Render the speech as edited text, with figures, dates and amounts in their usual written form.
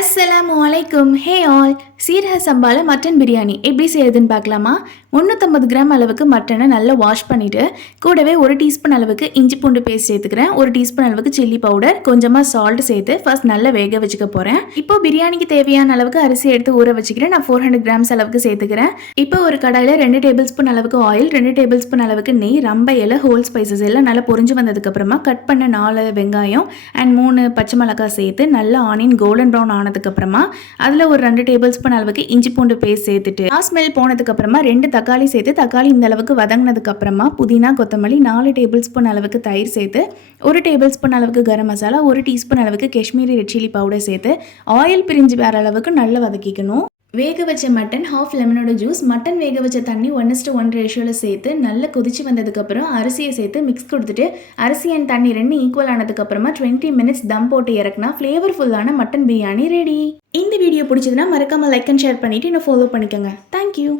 அஸ்ஸலாமு அலைக்கும். Hey all, சீரக சம்பால மட்டன் பிரியாணி எப்படி செய்யறதுன்னு பார்க்கலாமா? 350 கிராம் அளவுக்கு மட்டனை நல்லா வாஷ் பண்ணிவிட்டு கூடவே 1 டீஸ்பூன் அளவுக்கு இஞ்சி பூண்டு பேஸ்ட் சேர்த்துக்கிறேன். 1 டீஸ்பூன் அளவுக்கு சில்லி பவுடர், கொஞ்சமாக சால்ட் சேர்த்து ஃபர்ஸ்ட் நல்லா வேக வச்சுக்க போகிறேன். இப்போ பிரியாணிக்கு தேவையான அளவுக்கு அரிசி எடுத்து ஊற வச்சுக்கிறேன். நான் 400 கிராம்ஸ் அளவுக்கு சேர்த்துக்கிறேன். இப்போ ஒரு கடாயில் 2 டேபிள் ஸ்பூன் அளவுக்கு ஆயில், 2 டேபிள் ஸ்பூன் அளவுக்கு நெய், ரம்ப இலை, ஹோல் ஸ்பைசஸ் எல்லாம் நல்லா பொரிஞ்சு வந்ததுக்கப்புறமா கட் பண்ண 4 வெங்காயம் அண்ட் 3 பச்சை மிளகாய் சேர்த்து நல்லா ஆனியன் கோல்டன் ப்ரௌன் ஆனதுக்கப்புறமா அதில் ஒரு 2 டேபிள் ஸ்பூன் அளவுக்கு இஞ்சி பூண்டு பேஸ்ட் சேர்த்துட்டு ஸ்மெல் போனதுக்கப்புறமா 2 தக்காளி சேர்த்து தக்காளி இந்த அளவுக்கு வதங்கினதுக்கப்புறமா புதினா கொத்தமல்லி 4 டேபிள் ஸ்பூன் அளவுக்கு தயிர் சேர்த்து 1 டேபிள் ஸ்பூன் அளவுக்கு கரம் மசாலா 1 டீஸ்பூன் அளவுக்கு காஷ்மீரி ரெட் சில்லி பவுடர் சேர்த்து ஆயில் பிரிஞ்சு வேற அளவுக்கு நல்லா வதக்கிக்கணும். வேக வச்ச மட்டன், ஹாஃப் லெமனோட ஜூஸ், மட்டன் வேக வச்ச தண்ணி 1:1 ரேஷியோவில் சேர்த்து நல்லா கொதிச்சு வந்ததுக்கப்புறம் அரிசியை சேர்த்து மிக்ஸ் கொடுத்துட்டு அரிசி அண்ட் தண்ணி 2 ஈக்குவல் ஆனதுக்கப்புறமா 20 மினிட்ஸ் தம் போட்டு இறக்குனா ஃப்ளேவர்ஃபுல்லான மட்டன் பிரியாணி ரெடி. இந்த வீடியோ பிடிச்சதுன்னா மறக்காமல் லைக் அண்ட் ஷேர் பண்ணிவிட்டு என்னை ஃபாலோ பண்ணிக்கோங்க. தேங்க்யூ.